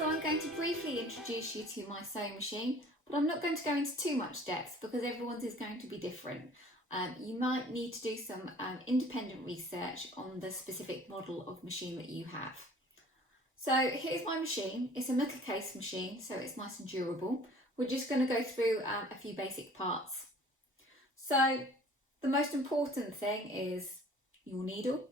So I'm going to briefly introduce you to my sewing machine, but I'm not going to go into too much depth because everyone's is going to be different. You might need to do some independent research on the specific model of machine that you have. So here's my machine. It's a metal case machine, so it's nice and durable. We're just going to go through a few basic parts. So the most important thing is your needle.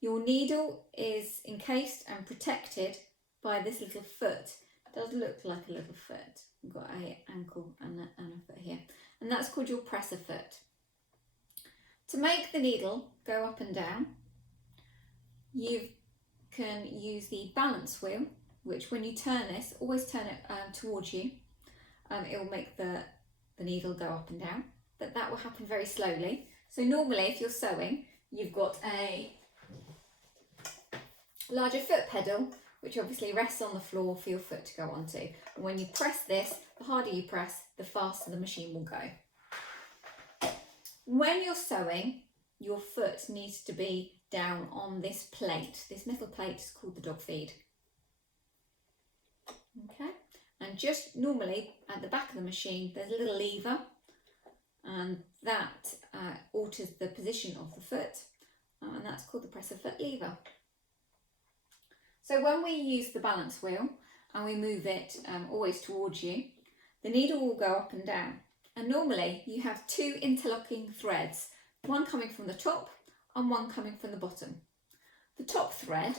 Your needle is encased and protected by this little foot. It does look like a little foot. We've got an ankle and a foot here. And that's called your presser foot. To make the needle go up and down, you can use the balance wheel, which when you turn this, always turn it towards you. It will make the needle go up and down, but that will happen very slowly. So normally if you're sewing, you've got a larger foot pedal, which obviously rests on the floor for your foot to go onto. And when you press this, the harder you press, the faster the machine will go. When you're sewing, your foot needs to be down on this plate. This metal plate is called the dog feed. Okay, and just normally at the back of the machine, there's a little lever, and that alters the position of the foot, and that's called the presser foot lever. So when we use the balance wheel and we move it always towards you, the needle will go up and down. And normally you have two interlocking threads, one coming from the top and one coming from the bottom. The top thread,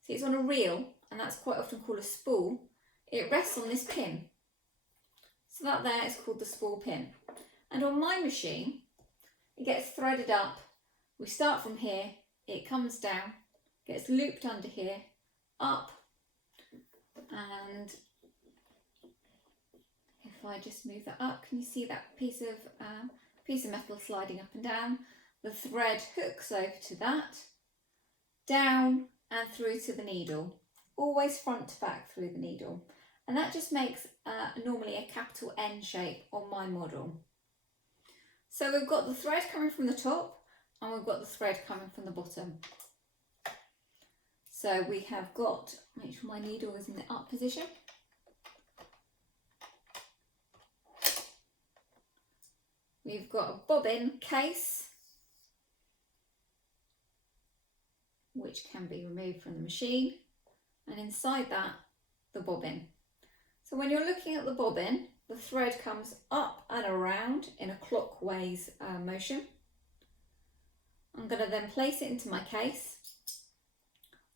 see, it's on a reel, and that's quite often called a spool. It rests on this pin. So that there is called the spool pin. And on my machine, it gets threaded up. We start from here, it comes down, gets looped under here, up, and if I just move that up, can you see that piece of metal sliding up and down? The thread hooks over to that, down and through to the needle, always front to back through the needle, and that just makes normally a capital N shape on my model. So we've got the thread coming from the top and we've got the thread coming from the bottom. So we have got, make sure my needle is in the up position. We've got a bobbin case, which can be removed from the machine, and inside that, the bobbin. So when you're looking at the bobbin, the thread comes up and around in a clockwise motion. I'm going to then place it into my case,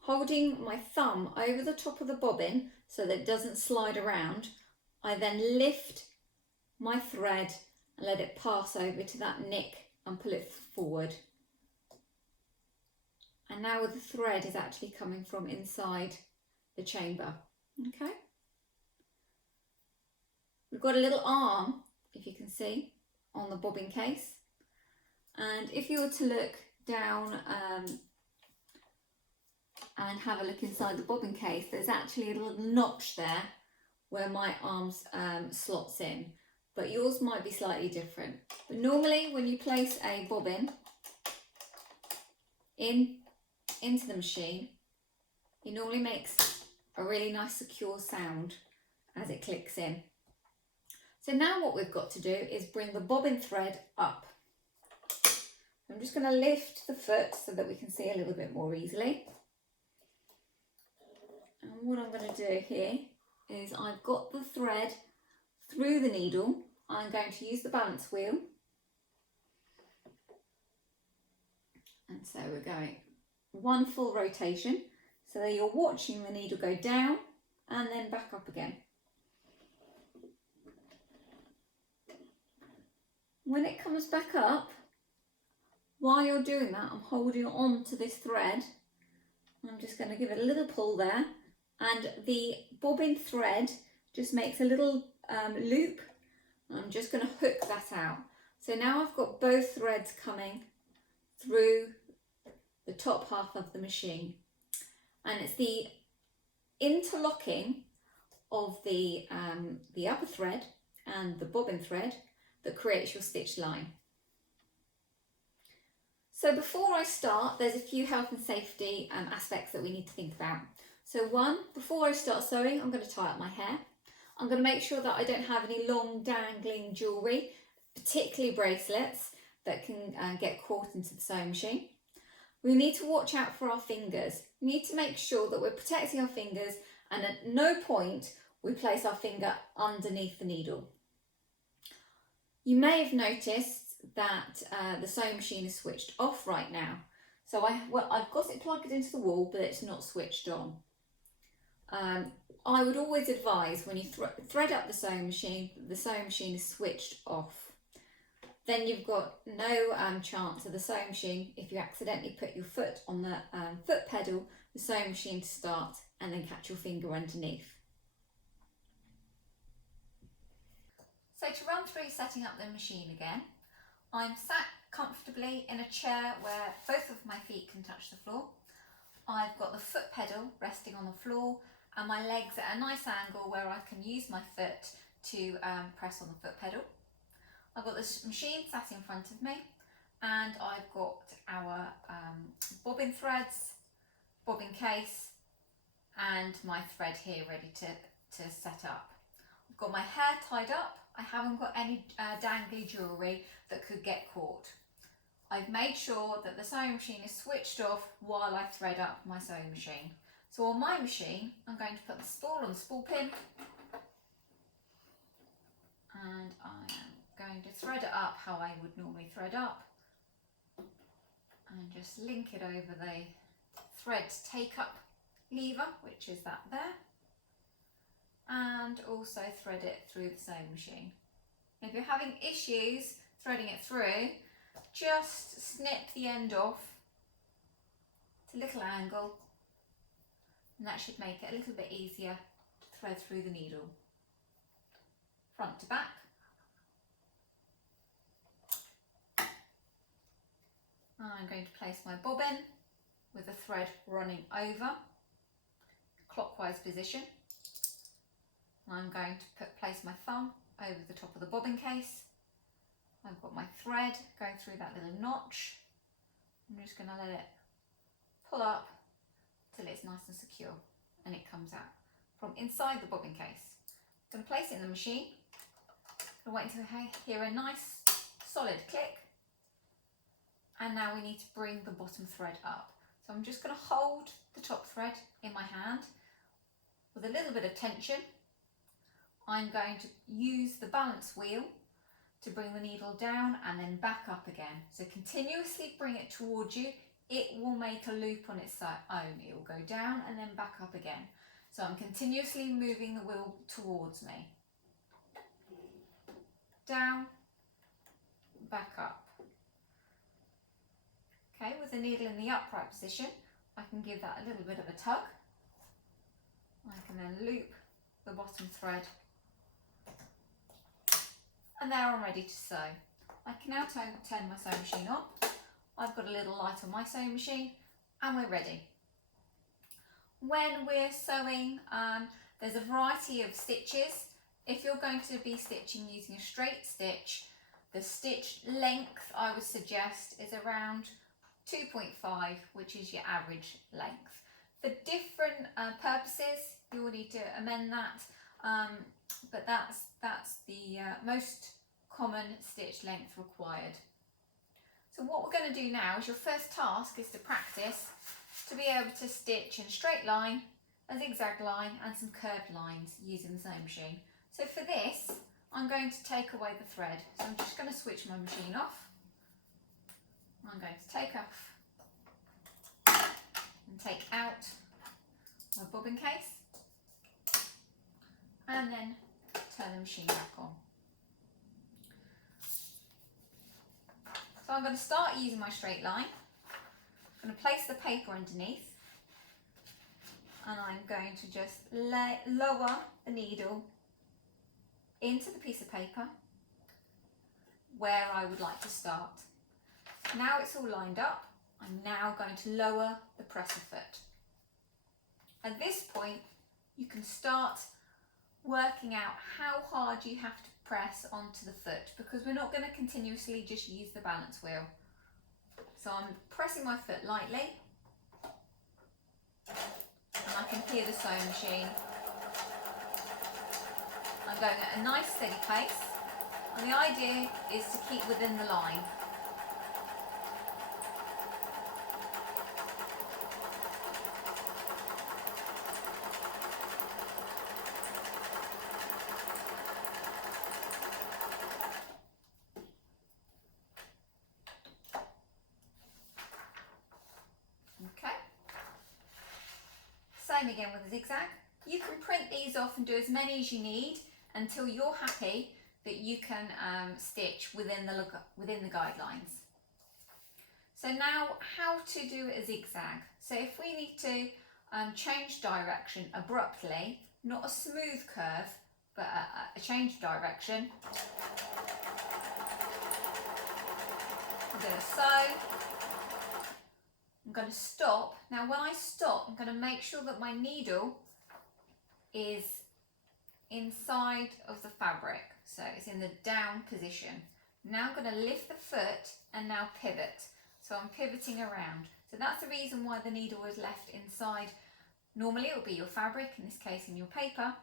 holding my thumb over the top of the bobbin so that it doesn't slide around. I then lift my thread and let it pass over to that nick and pull it forward. And now the thread is actually coming from inside the chamber. Okay. We've got a little arm, if you can see, on the bobbin case. And if you were to look down and have a look inside the bobbin case, there's actually a little notch there where my arms slots in, but yours might be slightly different. But normally when you place a bobbin into the machine, it normally makes a really nice secure sound as it clicks in. So now what we've got to do is bring the bobbin thread up. I'm just going to lift the foot so that we can see a little bit more easily. And what I'm going to do here is I've got the thread through the needle. I'm going to use the balance wheel. And so we're going one full rotation so that you're watching the needle go down and then back up again. When it comes back up, while you're doing that, I'm holding on to this thread. I'm just going to give it a little pull there, and the bobbin thread just makes a little loop. I'm just going to hook that out. So now I've got both threads coming through the top half of the machine, and it's the interlocking of the upper thread and the bobbin thread that creates your stitch line. So before I start, there's a few health and safety aspects that we need to think about. So before I start sewing, I'm going to tie up my hair. I'm going to make sure that I don't have any long dangling jewellery, particularly bracelets that can get caught into the sewing machine. We need to watch out for our fingers. We need to make sure that we're protecting our fingers, and at no point we place our finger underneath the needle. You may have noticed that the sewing machine is switched off right now. So I've got it plugged into the wall, but it's not switched on. I would always advise when you thread up the sewing machine is switched off. Then you've got no chance of the sewing machine, if you accidentally put your foot on the foot pedal, the sewing machine to start and then catch your finger underneath. So to run through setting up the machine again, I'm sat comfortably in a chair where both of my feet can touch the floor. I've got the foot pedal resting on the floor and my legs at a nice angle where I can use my foot to press on the foot pedal. I've got this machine sat in front of me, and I've got our bobbin threads, bobbin case, and my thread here ready to set up. I've got my hair tied up. I haven't got any dangly jewellery that could get caught. I've made sure that the sewing machine is switched off while I thread up my sewing machine. So on my machine, I'm going to put the spool on the spool pin, and I am going to thread it up how I would normally thread up, and just link it over the thread take up lever, which is that there, and also thread it through the sewing machine. If you're having issues threading it through, just snip the end off to a little angle, and that should make it a little bit easier to thread through the needle. Front to back. I'm going to place my bobbin with the thread running over, clockwise position. I'm going to place my thumb over the top of the bobbin case. I've got my thread going through that little notch. I'm just going to let it pull up till it's nice and secure and it comes out from inside the bobbin case. I'm going to place it in the machine. I'm going to wait until I hear a nice solid click. And now we need to bring the bottom thread up. So I'm just going to hold the top thread in my hand with a little bit of tension. I'm going to use the balance wheel to bring the needle down and then back up again. So continuously bring it towards you. It will make a loop on its own. It will go down and then back up again. So I'm continuously moving the wheel towards me. Down, back up. Okay, with the needle in the upright position, I can give that a little bit of a tug. I can then loop the bottom thread. And there I'm ready to sew. I can now turn my sewing machine on. I've got a little light on my sewing machine and we're ready. When we're sewing, there's a variety of stitches. If you're going to be stitching using a straight stitch, the stitch length I would suggest is around 2.5, which is your average length. For different purposes, you will need to amend that, but that's the most common stitch length required. So what we're going to do now is your first task is to practice to be able to stitch in a straight line, a zigzag line and some curved lines using the sewing machine. So for this, I'm going to take away the thread. So I'm just going to switch my machine off. I'm going to take off and take out my bobbin case and then turn the machine back on. So I'm going to start using my straight line. I'm going to place the paper underneath and I'm going to just lower the needle into the piece of paper where I would like to start. Now it's all lined up, I'm now going to lower the presser foot. At this point, you can start working out how hard you have to press onto the foot, because we're not going to continuously just use the balance wheel. So I'm pressing my foot lightly and I can hear the sewing machine. I'm going at a nice steady pace, and the idea is to keep within the line. Okay. Same again with the zigzag. You can print these off and do as many as you need until you're happy that you can stitch within the guidelines. So now, how to do a zigzag. So if we need to change direction abruptly, not a smooth curve, but a change of direction, I'm going to sew. I'm going to stop. Now when I stop, I'm going to make sure that my needle is inside of the fabric, so it's in the down position. Now I'm going to lift the foot and now pivot. So I'm pivoting around. So that's the reason why the needle is left inside. Normally it will be your fabric, in this case in your paper,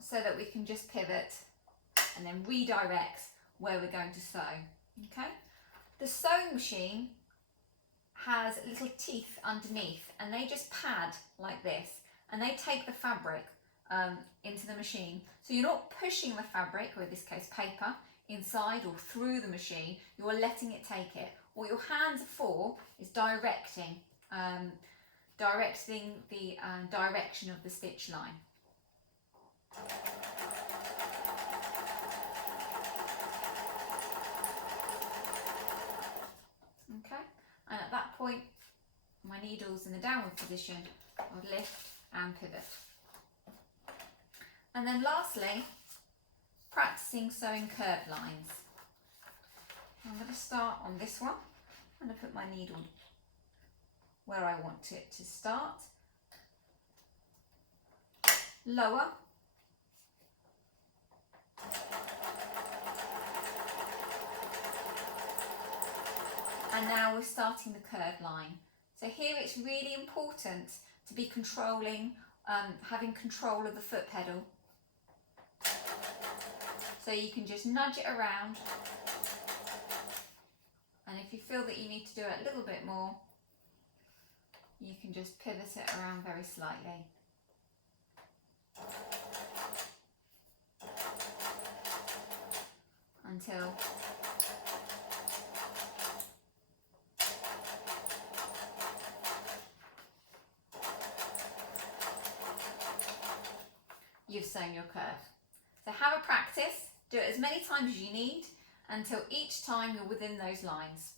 so that we can just pivot and then redirect where we're going to sew. Okay. The sewing machine has little teeth underneath, and they just pad like this, and they take the fabric into the machine. So you're not pushing the fabric, or in this case paper, inside or through the machine, you're letting it take it. What your hands are for is directing the direction of the stitch line. Okay, and at that point my needle's in the downward position. I'll lift and pivot. And then lastly, practicing sewing curved lines. I'm going to start on this one. I'm going to put my needle where I want it to start. Lower. And now we're starting the curved line. So here it's really important to be controlling, having control of the foot pedal. So you can just nudge it around, and if you feel that you need to do it a little bit more, you can just pivot it around very slightly. Until you've sewn your curve. So have a practice, do it as many times as you need until each time you're within those lines.